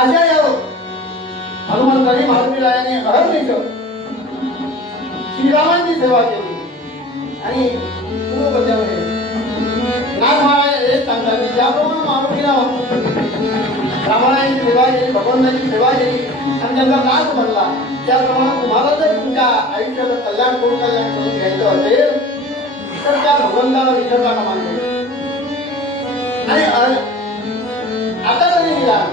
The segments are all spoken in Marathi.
अशा या हनुमंताने महावीरायाने अहर्निश श्रीरामांची सेवा केली आणि पूर्वपद्यामध्ये नाथ महाराज हे सांगतात की ज्याप्रमाणे मारुतीला रामायणाची सेवा केली, भगवंताची सेवा केली आणि त्यांचा नाथ बनला, त्याप्रमाणे तुम्हाला जर तुमच्या आयुष्याचं कल्याण करून घ्यायचं असेल तर त्या भगवंताला विसरता कामा नये. आणि आता तरी गेला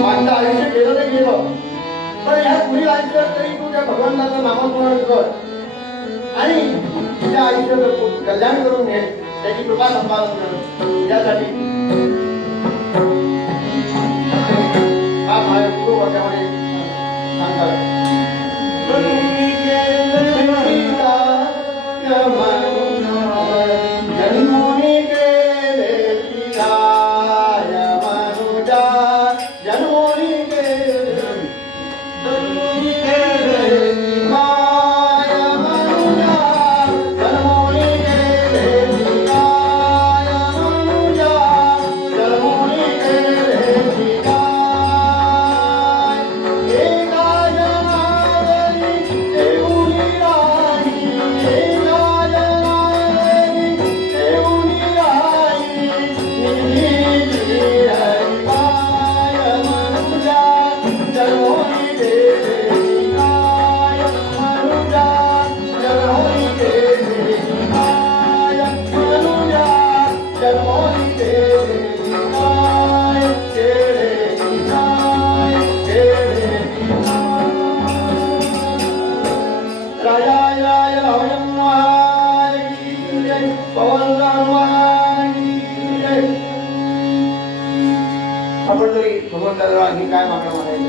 माझं आयुष्य गेलं नाही गेलं, पण ह्या पुढील आयुष्यात तरी तू त्या भगवंताचं नामस्मरण कर आणि तुझ्या आयुष्याचं कल्याण करून घे, त्याची कृपा संपादन कर. यासाठी हा माझ्या पूर्ववर्गामध्ये सांगतात आपण तरी भगवंताला आणखी काय मागणं म्हणायचं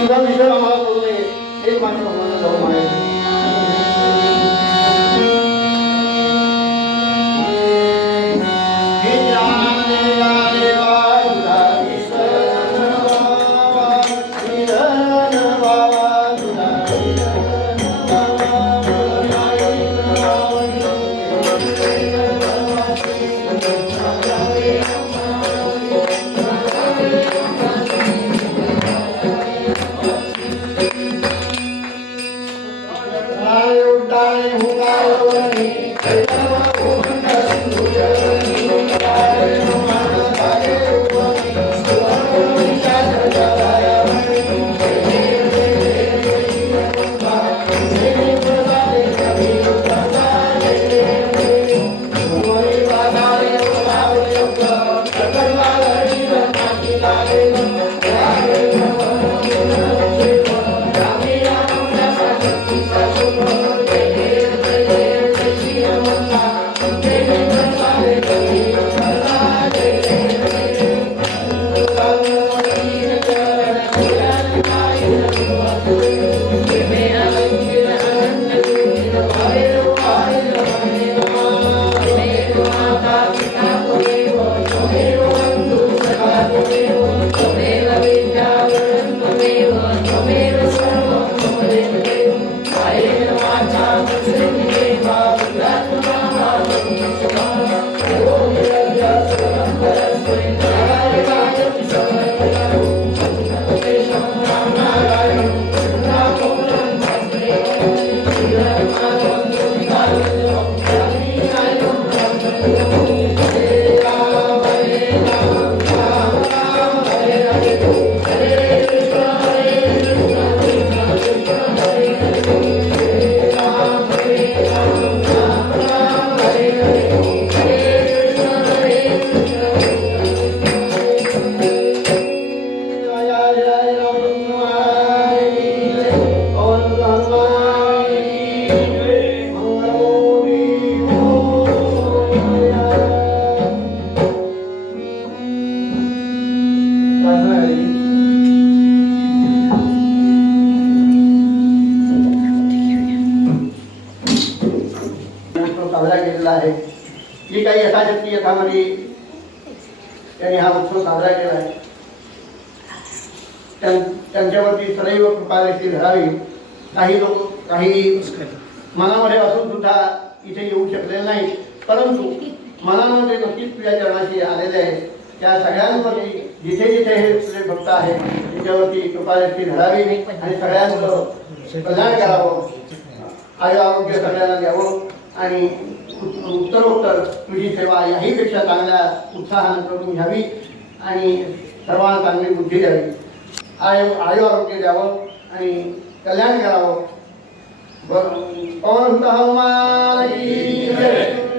तुझा विचार आम्हाला करू नये, एक मागणं भगवंता जाऊन म्हणायचं. जी काही यथाशक्ती यथामध्ये त्यांनी हा उत्सव साजरा केला आहे. त्यांच्यावरती सदैव कृपा देखील धरावी. काही लोक काही मनामध्ये असून सुद्धा इथे येऊ शकले नाही, परंतु मनामध्ये नक्कीच तुझ्या चरणाशी आलेले आहे. त्या सगळ्यांवरती जिथे जिथे हे तुझे भक्त आहेत त्याच्यावरती कृपादृष्टी धरावी आणि सगळ्यांचं कल्याण करावं, आयु आरोग्य सगळ्यांना द्यावं आणि उत्तरोत्तर तुझी सेवा याहीपेक्षा चांगल्या उत्साहानं करून घ्यावी आणि सर्वांना चांगली बुद्धी द्यावी, आयु आरोग्य द्यावं आणि कल्याण करावं. पवन हनुमान की जय.